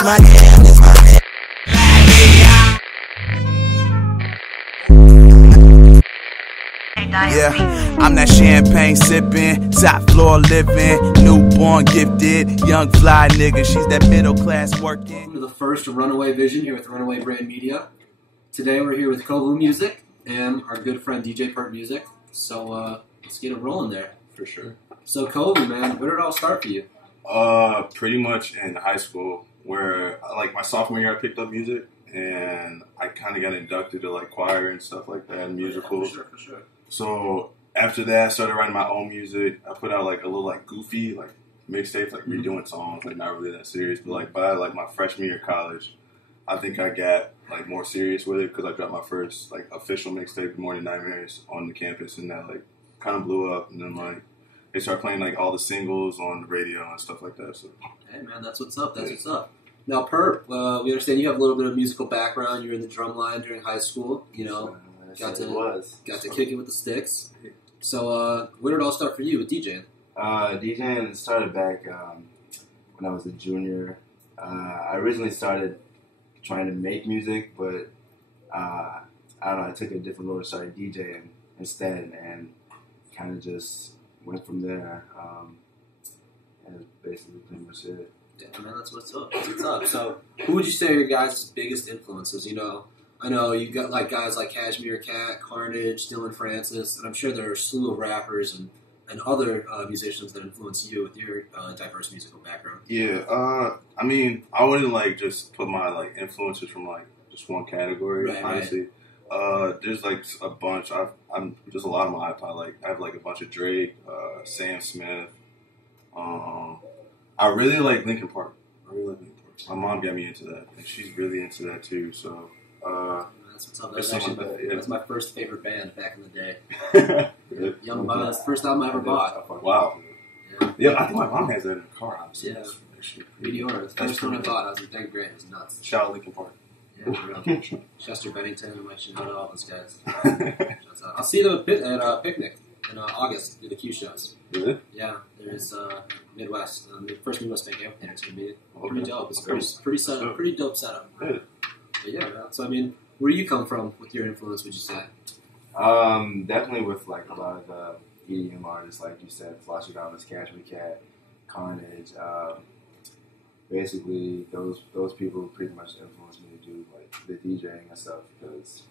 It's my game, it's my game. Yeah, I'm that champagne sipping, top floor living, newborn gifted, young fly nigga. She's that middle class working. Welcome to the first Runaway Vision here with Runaway Brand Media. Today we're here with KoVu Music and our good friend DJ Purp Music. So let's get it rolling there. For sure. So KoVu, man, where did it all start for you? Pretty much in high school, where like my sophomore year I picked up music, and I kind of got inducted to like choir and stuff like that, and musicals. Yeah, for sure. So after that, I started writing my own music. I put out like a little like goofy like mixtapes, like redoing songs, like not really that serious. But like by like my freshman year of college, I think I got like more serious with it because I dropped my first like official mixtape, Morning Nightmares, on the campus, and that like kind of blew up. And then like they started playing like all the singles on the radio and stuff like that. So hey man, that's what's up. That's what's up. Now Purp, we understand you have a little bit of musical background. You were in the drum line during high school. You know. Got to kick it with the sticks. So, where did it all start for you with DJing? DJing started back when I was a junior. I originally started trying to make music, but I don't know. I took a different road and started DJing instead, and kind of just went from there. And that's basically pretty much it. Yeah, man, that's what's up. That's what's up. So, who would you say are your guys' biggest influences? You know. I know you got like guys like Cashmere Cat, Carnage, Dylan Francis, and I'm sure there are a slew of rappers and other musicians that influence you with your diverse musical background. yeah, I mean, I wouldn't like just put my like influences from like just one category. Right, honestly, there's like a bunch. I'm just a lot of my iPod. Like I have like a bunch of Drake, Sam Smith. I really like Linkin Park. My mom got me into that, and she's really into that too. So. That's what's up. That was my first favorite band back in the day. Yeah. Young Buzz, first album I ever bought. Wow. Yeah, I think my mom has that in her car. Honestly. Yeah. Meteor, the first one I bought. I was like, dang great. It was nuts. Shout out Linkin Park. Yeah, for real. Chester Bennington and Mike Shinoda, all those guys. I'll see them at Picnic in August. Do the Q shows. Really? Yeah, there's Midwest. The first Midwest Bank Amphitheater. It's gonna be pretty dope. It's pretty dope setup. Good. But yeah, man. So I mean, where do you come from with your influence? Would you say? Definitely with like a lot of the EDM artists, like you said, Flossie, Cashmere Cat, Carnage. Basically, those people pretty much influenced me to do like the DJing and stuff because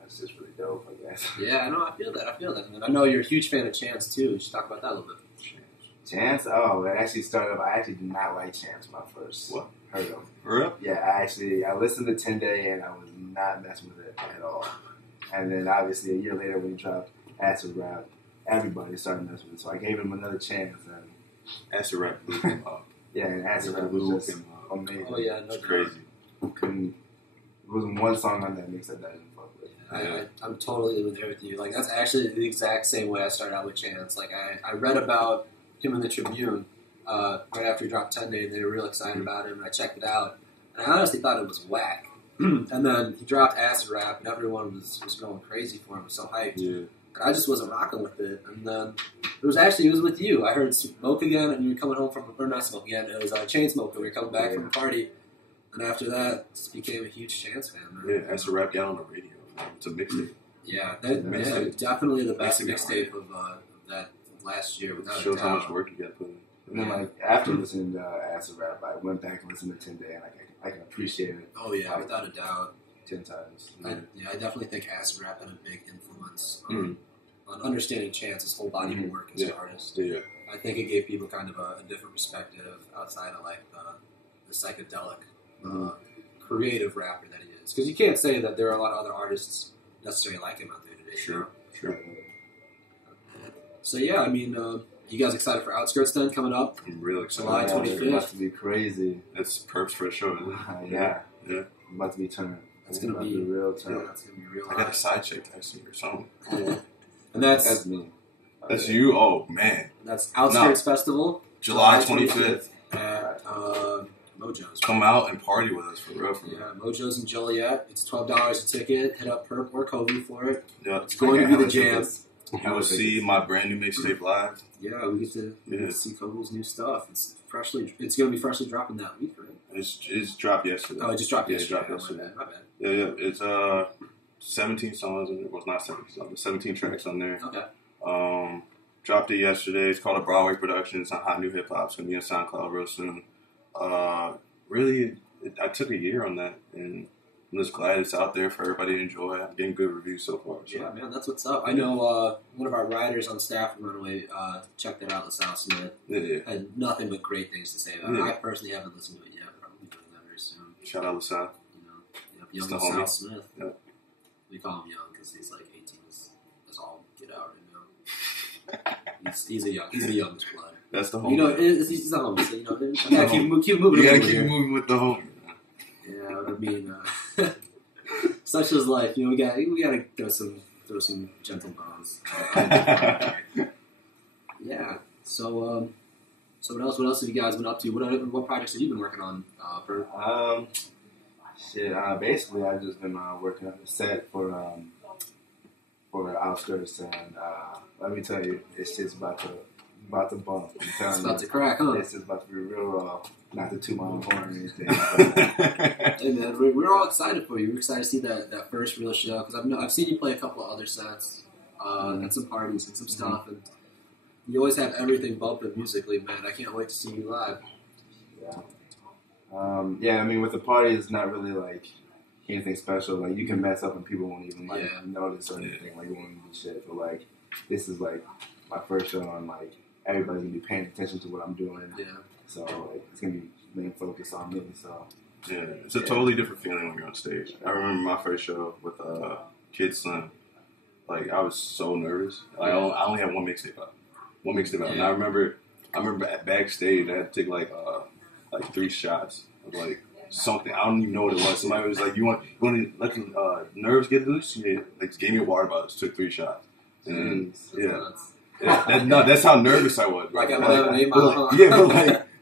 that's just really dope, I guess. Yeah, I know. I feel that. Man. I know you're a huge fan of Chance too. We should talk about that a little bit. Chance? Oh, it actually started off. I actually did not like Chance when I first heard him. For real? Yeah, I listened to 10 Day and I was not messing with it at all. And then obviously a year later when he dropped Acid Rap, everybody started messing with it. So I gave him another chance. And Acid Rap blew him up. Yeah, and Acid Rap was just amazing. Oh yeah, no, it's crazy. There wasn't one song on that mix that I didn't fuck with. I'm totally there with you. Like that's actually the exact same way I started out with Chance. Like I read about him in the Tribune right after he dropped 10 Day, and they were real excited about him, and I checked it out, and I honestly thought it was whack. And then he dropped Acid Rap, and everyone was going crazy for him, was so hyped. Yeah. And I just wasn't rocking with it. And then it was with you. I heard Smoke again, and you were coming home from, or not Smoke again, it was Chainsmoker. We were coming back from a party, and after that, just became a huge Chance fan, man. Yeah, Acid Rap got on the radio. It's a mixtape. Yeah, definitely the best mixtape of that last year, without a doubt. Shows how much work you got to put in. And then, like, after listening to Acid Rap, I went back and listened to 10 Day, and I can appreciate it. Oh, yeah, without a doubt. 10 times. I definitely think Acid Rap had a big influence on understanding Chance's whole body of work as an artist. Yeah. I think it gave people kind of a different perspective outside of, like, the psychedelic, creative rapper that he is. Because you can't say that there are a lot of other artists necessarily like him out there today. Sure. So, yeah, I mean... you guys excited for Outskirts then coming up? I'm real excited. July 25th. It's about to be crazy. That's Purp's first show, isn't it? Yeah. I'm about to be turned. It's going to be a real turn. Yeah, it's going to be real. I got a side chick texting or something. Yeah. And that's me. That's you? Oh, man. That's Outskirts Festival. July 25th. At Mojo's. Come out and party with us, for real. Yeah, Mojo's in Joliet. It's $12 a ticket. Hit up Purp or KoVu for it. Yeah. It's going to be the jam. You will see my brand new mixtape live. Yeah, we get to see KoVu's new stuff. It's going to be freshly dropping that week, right? It's dropped yesterday. Oh, it just dropped yesterday. It dropped yesterday. My bad. Yeah. It's 17 songs on it. Well, it's not 17 songs. 17 tracks on there. Okay. Dropped it yesterday. It's called a Broadway production. It's on Hot New Hip Hop. It's gonna be on SoundCloud real soon. I took a year on that, and I'm just glad it's out there for everybody to enjoy. I'm getting good reviews so far. So. Yeah, man, that's what's up. I know one of our writers on staff at Runaway checked it out, LaSalle Smith. Yeah. Had nothing but great things to say about it. I personally haven't listened to it yet, but I'll be doing that very soon. Shout out LaSalle. Young LaSalle Smith. Yep. We call him young because he's like 18 is all get out right now. he's the youngest blood. That's the homie. You know, he's the homie. So, you know, you gotta keep moving. You gotta keep moving with the homie. Yeah, I mean, such is life. You know, we gotta throw some gentle bones. Yeah. So, what else have you guys been up to? What projects have you been working on? Basically, I've just been working on the set for Outskirts, and let me tell you, it's just about to bump. It's about to crack, huh? It's just about to be real. Not to toot my own horn or anything. Hey man, we're all excited for you. We're excited to see that first real show because I've seen you play a couple of other sets at some parties and some stuff, and you always have everything bumping musically, man. I can't wait to see you live. Yeah. I mean, with the party, it's not really like anything special. Like you can mess up and people won't even notice or anything. Like it won't even be shit. But like this is like my first show, and like everybody's gonna be paying attention to what I'm doing. Yeah. So like, it's gonna be main focus on me. So yeah, it's a totally different feeling when you're on stage. I remember my first show with Kid Slim. Like I was so nervous. Like I only had one mixtape out. And I remember backstage I had to take like 3 shots of like something. I don't even know what it was. Somebody was like, "You want to let the nerves get loose?" Yeah, like just gave me a water bottle. Just took 3 shots. And that's how nervous I was. Like, it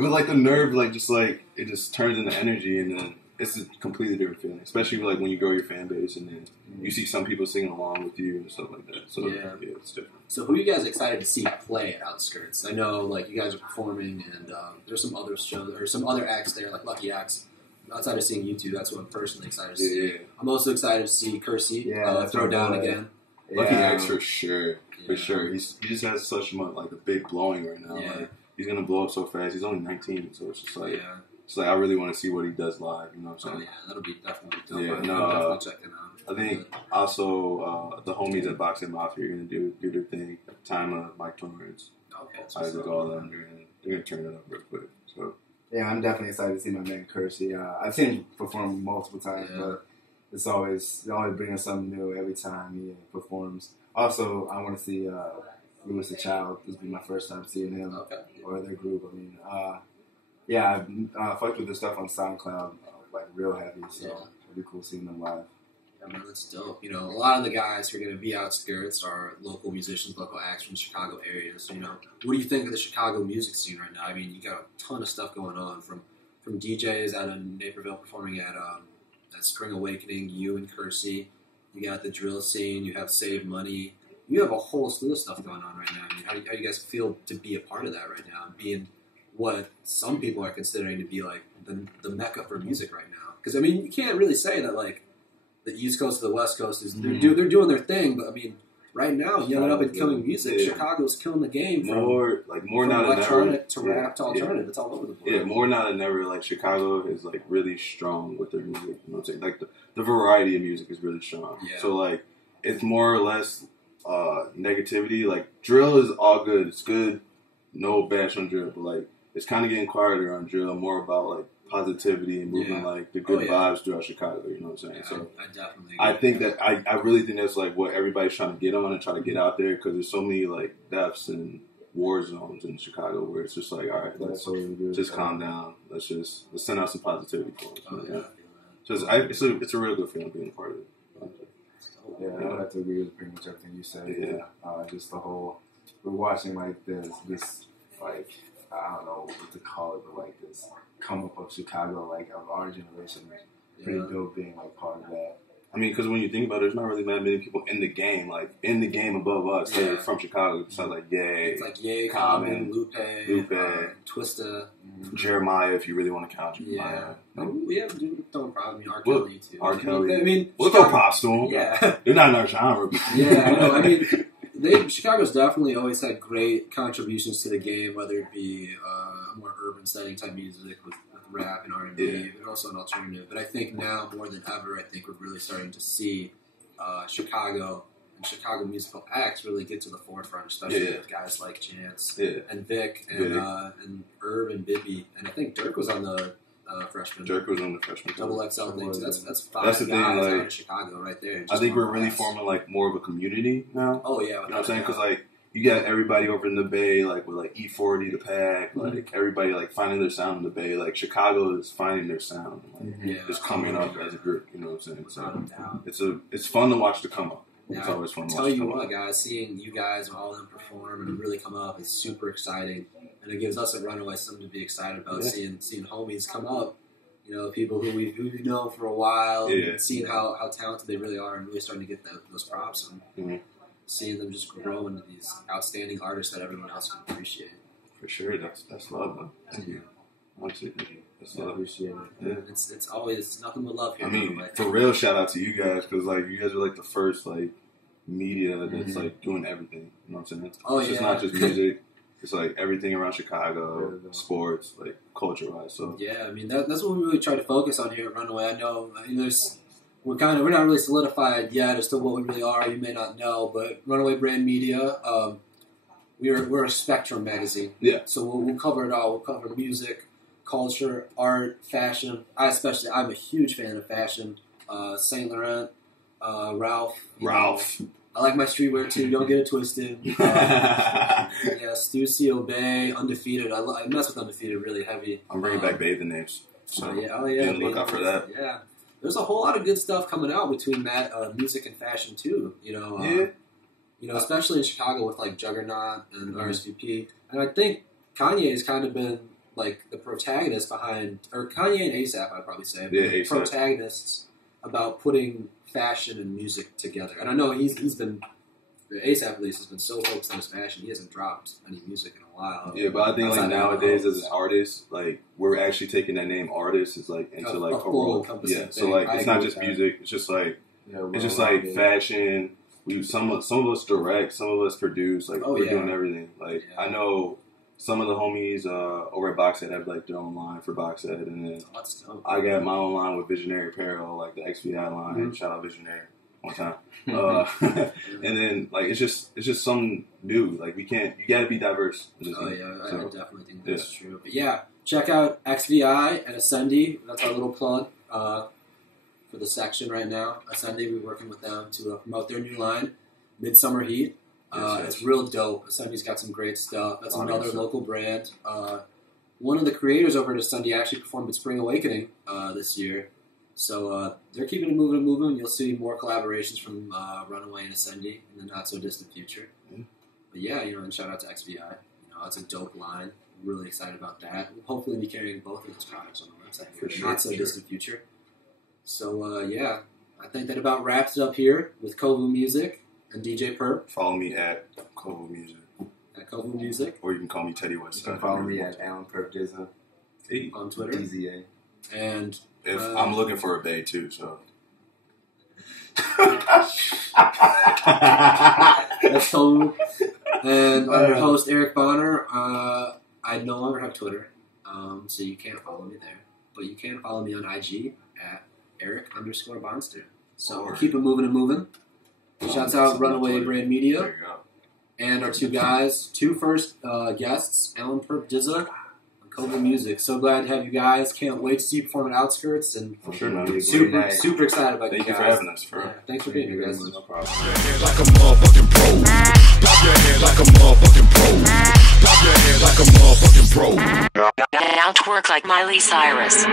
was like the nerve, like it just turns into energy, and then it's a completely different feeling. Especially like when you grow your fan base, and then you see some people singing along with you and stuff like that. So yeah, it's different. So who are you guys excited to see play at Outskirts? I know like you guys are performing, and there's some other shows or some other acts there, like Lucky Acts. Outside of seeing you two, that's what I'm personally excited to see. Yeah. I'm also excited to see Kersey throw down again. Lucky Acts for sure. For sure. He just has such like a big blowing right now. Like, he's going to blow up so fast. He's only 19, so it's just like, it's like I really want to see what he does live. You know what I'm saying? Oh, yeah. That'll be definitely dope. Yeah, I'll definitely check him out. I think also the homies at Boxing Mafia are going to do their thing. Time Mike Torrance. Okay. Isaac all them. They're going to turn it up real quick. So. Yeah, I'm definitely excited to see my man Kersey. I've seen him perform multiple times, but it's always bringing something new every time he performs. Also, I want to see Louis the Child. This will be my first time seeing him or their group. I mean, I've fucked with the stuff on SoundCloud like real heavy, so it'll be cool seeing them live. Yeah, man, that's dope. You know, a lot of the guys who are going to be Outskirts are local musicians, local acts from the Chicago area. So, you know, what do you think of the Chicago music scene right now? I mean, you got a ton of stuff going on from DJs out in Naperville performing at Spring Awakening, you and Kersey. You got the drill scene. You have Save Money. You have a whole slew of stuff going on right now. I mean, how you guys feel to be a part of that right now and being what some people are considering to be like the mecca for music right now? Because I mean, you can't really say that like the East Coast to the West Coast is they're doing their thing, but I mean, right now, young and up and coming music, Chicago's killing the game. From now than ever to rap to alternative. It's all over the board. Yeah, more now than ever. Like Chicago is like really strong with their music. You know what I'm saying? Like the variety of music is really strong. Yeah. So like it's more or less negativity. Like drill is all good. It's good. No bash on drill, but like it's kind of getting quieter on drill. More about like positivity and moving like the good vibes throughout Chicago. You know what I'm saying? Yeah, so I definitely. I think that I really think that's like what everybody's trying to get on and try to get out there because there's so many like deaths and war zones in Chicago where it's just like, all right, let's just calm down. Let's send out some positivity for us. So it's a real good feeling being a part of it. Yeah, I would have to agree with pretty much everything you said. Yeah, just the whole we're watching like this like I don't know what to call it, but like this come up of Chicago, like of our generation. Pretty dope being like part of that. I mean, because when you think about it, there's not really that many people in the game, like in the game above us, that are from Chicago. So like Ye, it's like Ye, Common, Lupe, Twista, Jeremiah, if you really want to count Jeremiah. Yeah, we have don't probably R. Kelly too. R. Kelly. I mean, we'll throw props to them. Yeah, they're not in our genre. Yeah, I know. I mean, Chicago's definitely always had great contributions to the game, whether it be a more urban setting type music with rap and R&B, and also an alternative. But I think now more than ever, I think we're really starting to see Chicago and Chicago musical acts really get to the forefront, especially with guys like Chance and Vic and Herb and Bibby, and I think Dirk was on the freshman. Dirk was on the freshman. Double XL thing. So that's five guys out of Chicago right there. I think we're really forming like more of a community now. Oh yeah, you know what I'm saying? Because like you got everybody over in the Bay, like with like E40, the Pack, like everybody like finding their sound in the Bay. Like Chicago is finding their sound, like, just coming up as a group. You know what I'm saying? So it's fun to watch the come up. It's always fun to watch. Tell you what, guys, seeing you guys all of them perform and really come up is super exciting, and it gives us at Runaway something to be excited about. Seeing homies come up. You know, people who we've known for a while, and seeing how talented they really are, and really starting to get those props, and seeing them just grow into these outstanding artists that everyone else can appreciate. For sure, that's love, though. Thank you. That's love. Appreciate it. Yeah. It's always nothing but love here. I mean, for real, shout out to you guys, because like you guys are like the first like media that's like doing everything. You know what I'm saying? It's just not just music. It's like everything around Chicago, sports, like culture-wise. So yeah, I mean that's what we really try to focus on here at Runaway. I know we're not really solidified yet as to what we really are. You may not know, but Runaway Brand Media, we're a spectrum magazine. Yeah. So we'll cover it all. We'll cover music, culture, art, fashion. I'm a huge fan of fashion. Saint Laurent, Ralph. I like my streetwear too. Don't get it twisted. Stussy, Bay, Undefeated. I mess with Undefeated really heavy. I'm bringing back bathing names. So look out for that. Yeah, there's a whole lot of good stuff coming out between that music and fashion too. You know, especially in Chicago with like Juggernaut and RSVP. And I think Kanye has kind of been like the protagonist behind, or Kanye and ASAP, I'd probably say, protagonists about putting fashion and music together. And I know he's been, ASAP at least, has been so focused on his fashion, he hasn't dropped any music in a while. Yeah, but I think like nowadays as an artist, like we're actually taking that name artist is like into like a role. Yeah, so like it's not just music, it's just like fashion. Some of us direct, some of us produce, like we're doing everything. Like I know some of the homies over at Boxhead have like their own line for Boxhead, and then I got my own line with Visionary Apparel, like the XVI line. Shout out Visionary one time. And then like it's just something new. Like you gotta be diverse. I definitely think that's true. But yeah, check out XVI and Ascendi. That's our little plug for the section right now. Ascendi, we're working with them to promote their new line, Midsummer Heat. It's real dope. Ascendi's got some great stuff. That's another local brand. One of the creators over at Ascendi actually performed at Spring Awakening this year. So they're keeping it moving. You'll see more collaborations from Runaway and Ascendi in the not-so-distant future. But yeah, and shout out to XVI. It's a dope line. I'm really excited about that. We'll hopefully be carrying both of those products on the website for the not-so-distant future. So I think that about wraps it up here with KoVu Music and DJ Purp. Follow me at KoVu Music. At KoVu Music. Or you can call me Teddy West. You can follow me at Alan Purp Dizza. On Twitter. DZA. And if I'm looking for a bae too, so. That's KoVu. And I'm your host, Eric Bonner. I no longer have Twitter, so you can't follow me there. But you can follow me on IG at Eric_Bonster. So we'll keep it moving. Shouts out Runaway Brand Media. There you go. And our two first guests, Alan Purp Dizza and KoVu Music. So glad to have you guys. Can't wait to see you perform at Outskirts. And for sure, man. Super excited about you guys. Thank you for having us. Thanks for being here, guys. No problem. Like a motherfucking pro. Pop your hands like a motherfucking pro. Pop your hands like a motherfucking pro. Now twerk like Miley Cyrus.